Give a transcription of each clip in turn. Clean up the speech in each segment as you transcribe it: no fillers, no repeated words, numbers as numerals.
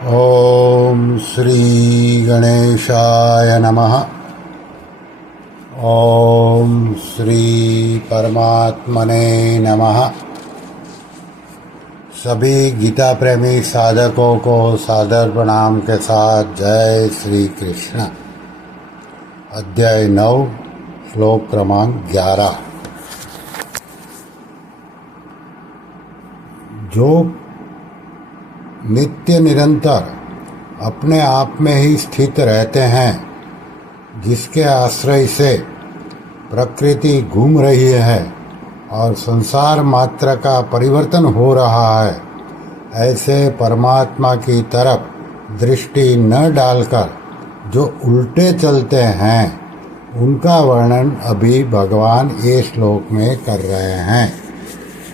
ओम श्री गणेशाय नमः। ओम श्री परमात्मने नमः। सभी गीता प्रेमी साधकों को सादर प्रणाम के साथ जय श्री कृष्ण। अध्याय 9 श्लोक क्रमांक 11। जो नित्य निरंतर अपने आप में ही स्थित रहते हैं, जिसके आश्रय से प्रकृति घूम रही है और संसार मात्र का परिवर्तन हो रहा है, ऐसे परमात्मा की तरफ दृष्टि न डालकर जो उल्टे चलते हैं, उनका वर्णन अभी भगवान ये श्लोक में कर रहे हैं।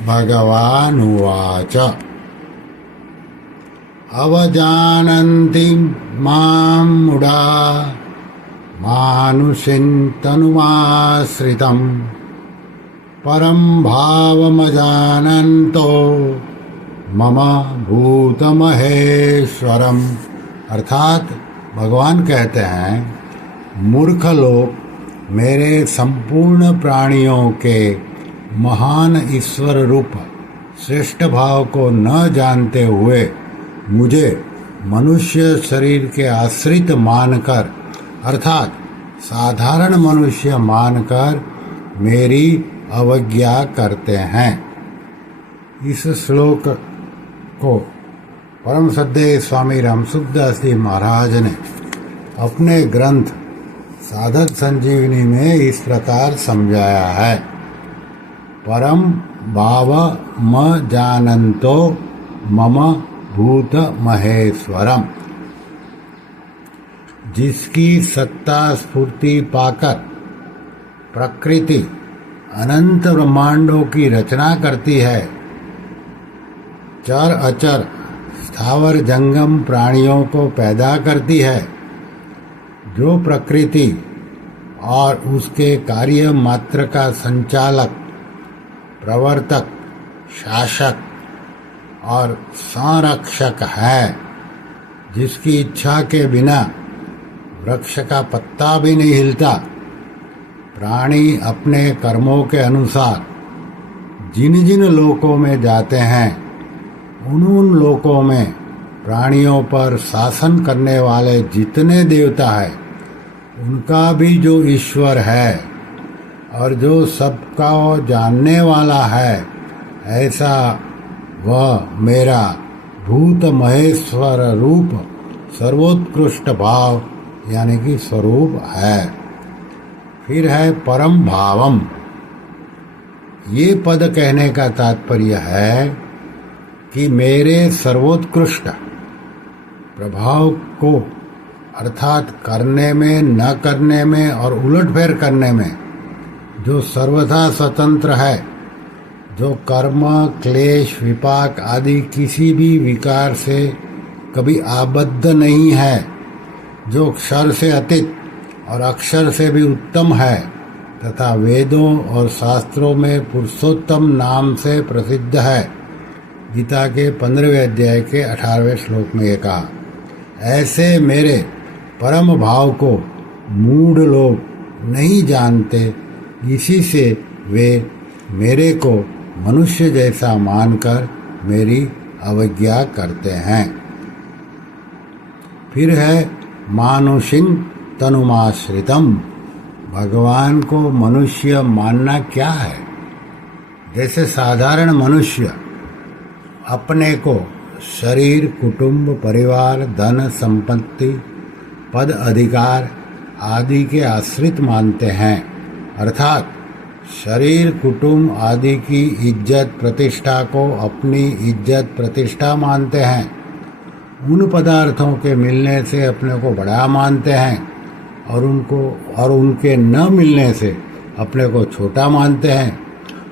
भगवान उवाच अवजानन्ति मां मूढा मानुषं तनुमाश्रितं परं भावमजानन्तो मम भूतमहेश्वरम्। अर्थात भगवान कहते हैं, मूर्ख लोग मेरे संपूर्ण प्राणियों के महान ईश्वर रूप श्रेष्ठ भाव को न जानते हुए मुझे मनुष्य शरीर के आश्रित मानकर, अर्थात साधारण मनुष्य मानकर मेरी अवज्ञा करते हैं। इस श्लोक को परम श्रद्धेय स्वामी रामसुखदास जी महाराज ने अपने ग्रंथ साधक संजीवनी में इस प्रकार समझाया है। परम भाव म जानन्तो मम भूत महेश्वरम। जिसकी सत्ता स्फूर्ति पाकर प्रकृति अनंत ब्रह्मांडों की रचना करती है, चर अचर स्थावर जंगम प्राणियों को पैदा करती है, जो प्रकृति और उसके कार्य मात्र का संचालक, प्रवर्तक, शासक और संरक्षक है, जिसकी इच्छा के बिना वृक्ष का पत्ता भी नहीं हिलता। प्राणी अपने कर्मों के अनुसार जिन जिन लोकों में जाते हैं, उन लोकों में प्राणियों पर शासन करने वाले जितने देवता हैं, उनका भी जो ईश्वर है और जो सबका जानने वाला है, ऐसा वह मेरा भूत महेश्वर रूप सर्वोत्कृष्ट भाव यानी कि स्वरूप है। फिर है परम भावम। ये पद कहने का तात्पर्य है कि मेरे सर्वोत्कृष्ट प्रभाव को, अर्थात करने में, न करने में और उलटफेर करने में जो सर्वथा स्वतंत्र है, जो कर्म, क्लेश, विपाक आदि किसी भी विकार से कभी आबद्ध नहीं है, जो क्षर से अतीत और अक्षर से भी उत्तम है तथा वेदों और शास्त्रों में पुरुषोत्तम नाम से प्रसिद्ध है। गीता के 15वें अध्याय के 18वें श्लोक में ये कहा। ऐसे मेरे परम भाव को मूढ़ लोग नहीं जानते, इसी से वे मेरे को मनुष्य जैसा मानकर मेरी अवज्ञा करते हैं। फिर है मानुषिं तनुमाश्रितम। भगवान को मनुष्य मानना क्या है? जैसे साधारण मनुष्य अपने को शरीर, कुटुंब, परिवार, धन, संपत्ति, पद, अधिकार आदि के आश्रित मानते हैं, अर्थात शरीर, कुटुंब आदि की इज्जत प्रतिष्ठा को अपनी इज्जत प्रतिष्ठा मानते हैं। उन पदार्थों के मिलने से अपने को बड़ा मानते हैं और उनके न मिलने से अपने को छोटा मानते हैं।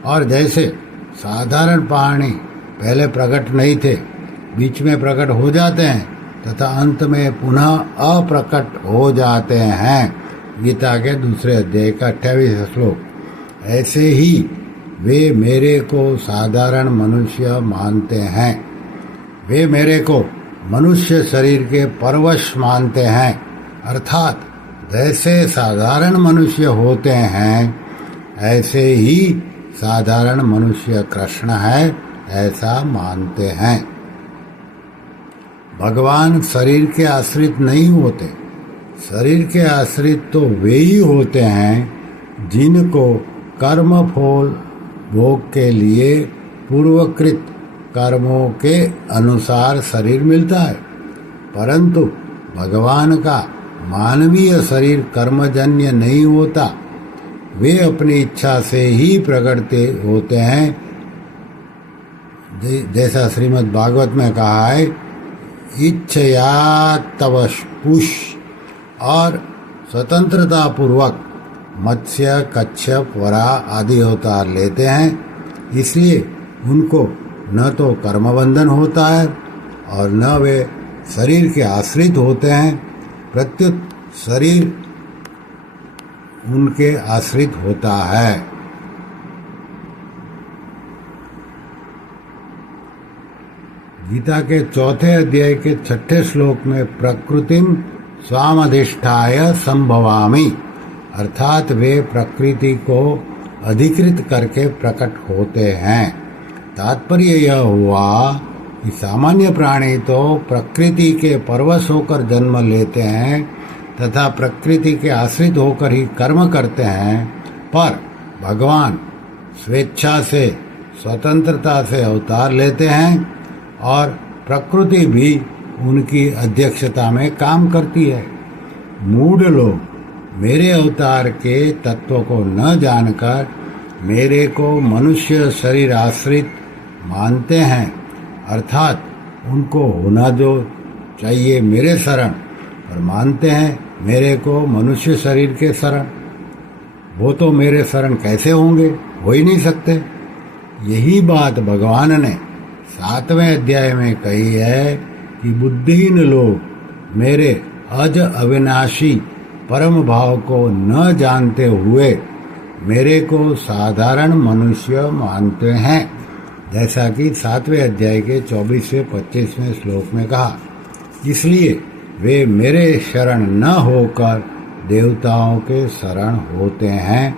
और जैसे साधारण प्राणी पहले प्रकट नहीं थे, बीच में प्रकट हो जाते हैं तथा अंत में पुनः अप्रकट हो जाते हैं। गीता के 2 अध्याय का 28वां श्लोक। ऐसे ही वे मेरे को साधारण मनुष्य मानते हैं। वे मेरे को मनुष्य शरीर के परवश मानते हैं, अर्थात जैसे साधारण मनुष्य होते हैं ऐसे ही साधारण मनुष्य कृष्ण है ऐसा मानते हैं। भगवान शरीर के आश्रित नहीं होते। शरीर के आश्रित तो वे ही होते हैं जिनको कर्म फल भोग के लिए पूर्वकृत कर्मों के अनुसार शरीर मिलता है, परंतु भगवान का मानवीय शरीर कर्मजन्य नहीं होता। वे अपनी इच्छा से ही प्रकट होते हैं, जैसा श्रीमद् भागवत में कहा है, इच्छया तव पुष, और स्वतंत्रता पूर्वक मत्स्य कच्छप वरा आदि अवतार लेते हैं। इसलिए उनको न तो कर्मबंधन होता है और न वे शरीर के आश्रित होते हैं, प्रत्युत शरीर उनके आश्रित होता है। गीता के चौथे अध्याय के 6ठे श्लोक में प्रकृतिम स्वामधिष्ठाय संभवामि, अर्थात वे प्रकृति को अधिकृत करके प्रकट होते हैं। तात्पर्य यह हुआ कि सामान्य प्राणी तो प्रकृति के परवश होकर जन्म लेते हैं तथा प्रकृति के आश्रित होकर ही कर्म करते हैं, पर भगवान स्वेच्छा से स्वतंत्रता से अवतार लेते हैं और प्रकृति भी उनकी अध्यक्षता में काम करती है। मूढ़ लोग मेरे अवतार के तत्व को न जानकर मेरे को मनुष्य शरीर आश्रित मानते हैं, अर्थात उनको होना जो चाहिए मेरे शरण, और मानते हैं मेरे को मनुष्य शरीर के शरण। वो तो मेरे शरण कैसे होंगे, हो ही नहीं सकते। यही बात भगवान ने 7वें अध्याय में कही है कि बुद्धिहीन लोग मेरे अज अविनाशी परम भाव को न जानते हुए मेरे को साधारण मनुष्य मानते हैं, जैसा कि 7वें अध्याय के 24-25वें श्लोक में कहा। इसलिए वे मेरे शरण न होकर देवताओं के शरण होते हैं,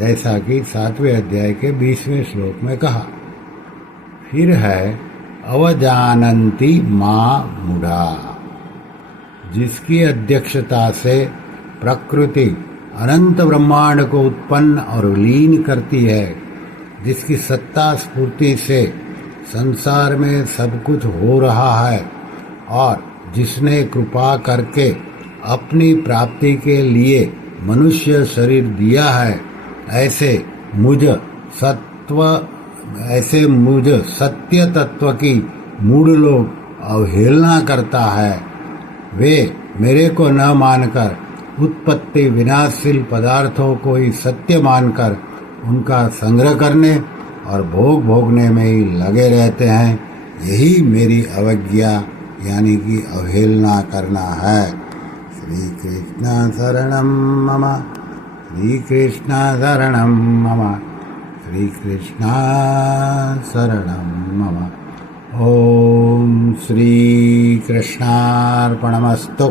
जैसा कि 7वें अध्याय के 20वें श्लोक में कहा। फिर है अवजानन्ति मां मूढ़ा, जिसकी अध्यक्षता से प्रकृति अनंत ब्रह्मांड को उत्पन्न और लीन करती है, जिसकी सत्ता स्फूर्ति से संसार में सब कुछ हो रहा है और जिसने कृपा करके अपनी प्राप्ति के लिए मनुष्य शरीर दिया है, ऐसे मुझ सत्य तत्व की मूढ़ लोग अवहेलना करता है। वे मेरे को न मानकर उत्पत्ति विनाशशील पदार्थों को ही सत्य मानकर उनका संग्रह करने और भोग भोगने में ही लगे रहते हैं। यही मेरी अवज्ञा यानी कि अवहेलना करना है। श्री कृष्ण शरणम मम, श्री कृष्ण शरणम मम, श्री कृष्ण शरणम मम। ओम श्री कृष्णार्पणमस्तु।